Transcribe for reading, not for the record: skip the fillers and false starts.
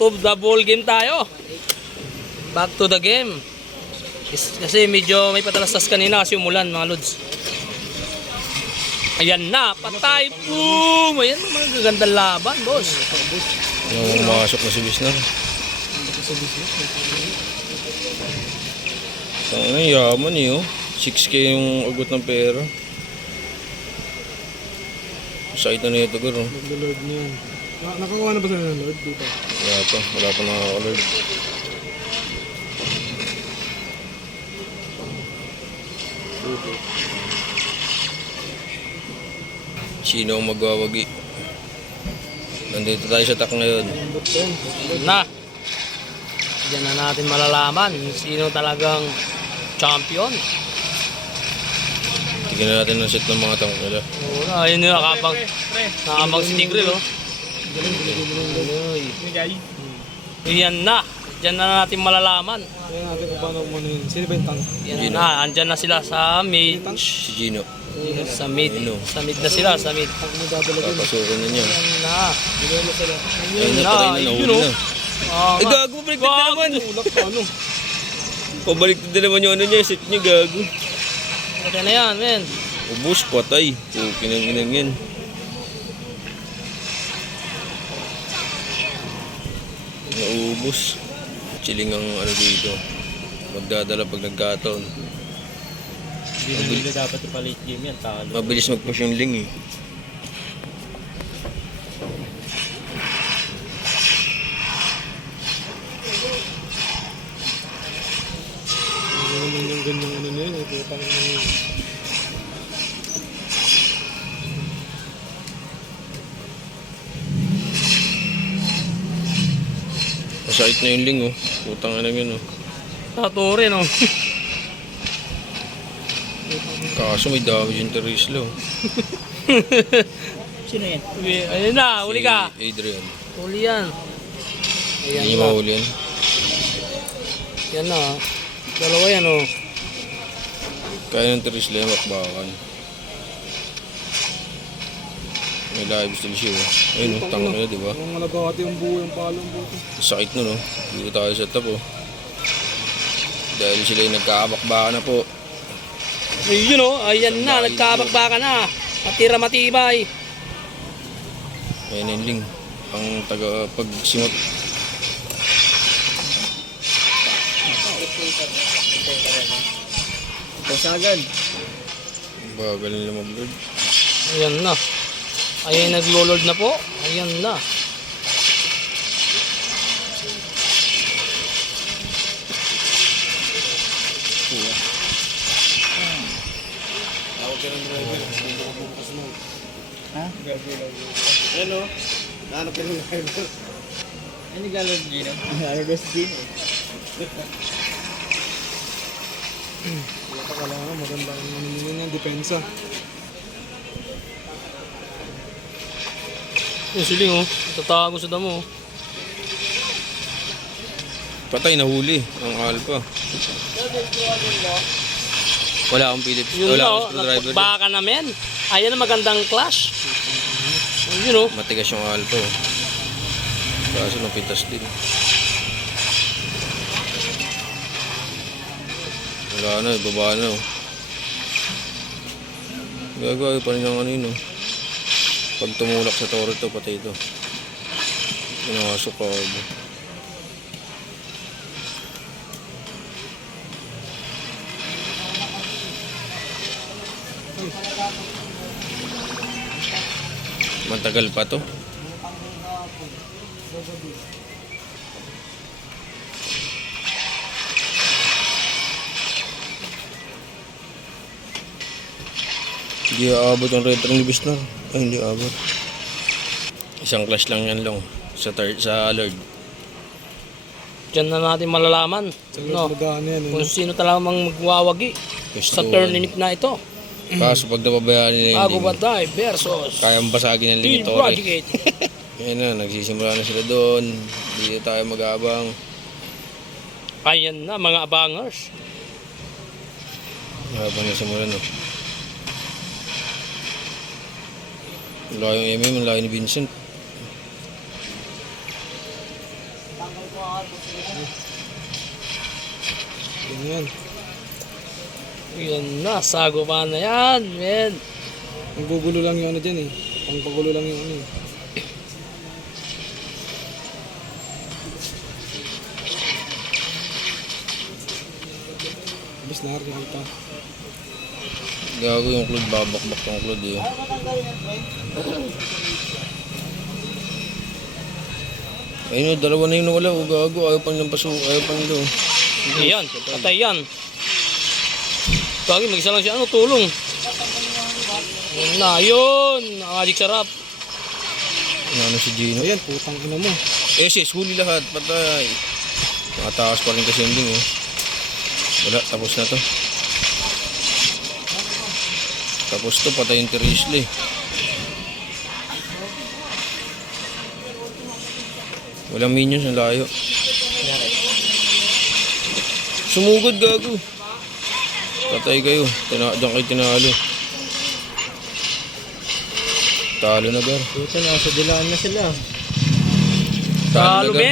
to the ball game tayo. Back to the game. Kasi medyo may patalastas kanina kasi umulan mga lods. Ayan na, patay. Boom! Ayan, mga gagandang laban, boss. Yung makasok na si Bisnar. Ano yaman eh oh. 6K yung agot ng pera. Site na nito garo. Mag-lord niya yan. Nakakuha na ba sila ng lord dito? Wala pa nakaka-lord. Sino ang magwawagi? Nandito tayo sa tak ngayon. Na. Diyan na natin malalaman sino talagang champion. Tignan natin ang set ng mga tank nila. Ayun yung nakabang si Tigre, oh. Ayan na. Diyan na natin malalaman. Kaya natin kung paano kung ano yun. Sino ba yung tank? Yan na. Andyan na sila sa mid. Si Gino. Sa mid. Sa mid na sila. Sa mid. Tank mo dadala dun. Papasukin na niya. Ayan na. Ayun na, patay na, nahuli na. Ay gago, baliktad na naman. Ulak pa ano. Pabaliktad na naman yung ano niya, set niya gago. Patay na yan, men. Ubus, patay. Kinang yan. Naubos. Chilling ang ano dito. Magdadala pag nagkataon. Hindi nila dapat ipa-late game yan, talo. Mabilis mag-push yung ling eh. Ano naman yung ganyang ano na yun. Putang ano yun. Masakit na yung ling oh. Putang na yun oh. Tatore, no? Kaso may damage yung Terisla oh. Sino yan? Ayun na, huli ka. Si Adrian. Huli yan. Ayan Hindi niya na. mahuli yan. Yan na. Dalawa yan, oh. Kaya ng Terisla yung makbakan. May live still siya oh. Ayun oh, tanga na diba? Ang malagati yung buo yung palong buo. Sakit nun oh. Dito tayo sa top oh. Dahil sila yung nagkakabakbaka na po. Ayun, oh. Ayan na. Nagkabakbaka na. Matira matibay. Ayan yung ling. Ang taga pagsimot. Pasagan. Bagal nila mag-load. Ayan na. Ayan, naglo-load na po. Ayan na. Tawag ka ng driver. Dito ko bukas mo. Ha? Hello? Nahanap ka ng driver. Ano galog Gino? Ano gusto Gino? Wala pa kailangan. Maganda ang manilinin ng depensa. Yung siling, oh. Tatago sa damo, oh. Patay, nahuli ang Alpha. Wala akong Philips. Yun Wala na, akong oh. screwdriver. Baka na, men. Ayan ang magandang clash. Yun, oh. Matigas yung Alpha. Oh. Kaso napitas din. Wala na, baba na. Oh. Gagawa pa rin ang ano yun. Oh. Pag tumulak sa toro ito, patay ito. Pinakasok ka. Matagal pa to. Hindi aabot ang red ring ni Bisnar. Ay, hindi aabot. Isang clash lang yan lang sa Lord. Diyan na natin malalaman. No? Magana yan. Kung sino talagang magwawagi sa tournament na ito. Kaso pag napabayaan nila yung Bago ling, Batay versus kayang basagin ng ling Team ito. Eh. Project. Ngayon na, nagsisimula na sila doon. Dito tayo mag-aabang. Ayan na, mga abangers. Habang nasimula no. Wala yung MM, wala ni Vincent. Yan. Yan na, sago pa na yan, men. Ang gugulo lang yung ano dyan eh. Ang pagulo lang yung ano eh. Bis na rin kita. Gago yung Claude, babakbak yung Claude eh. Ayun o, dalawa na yung nawala o gago, ayaw pa nilang paso, ayaw pa nila o. Yan, patay yan. Tagi, mag-isa lang siya, ano, tulong. Yun na, yun. Magic sarap. Ano si Gino? Ayan, putang ina mo. Sis, huli lahat, patay. Nakatakas pa rin kasi ending eh. Wala, tapos na to. Tapos to, patayin Tirishli. Walang minions, ang layo. Sumugod gago. Patay kayo, diyan kayo tinalo. Talo na gar. Puta, nasa dilaan na sila. Talo, men.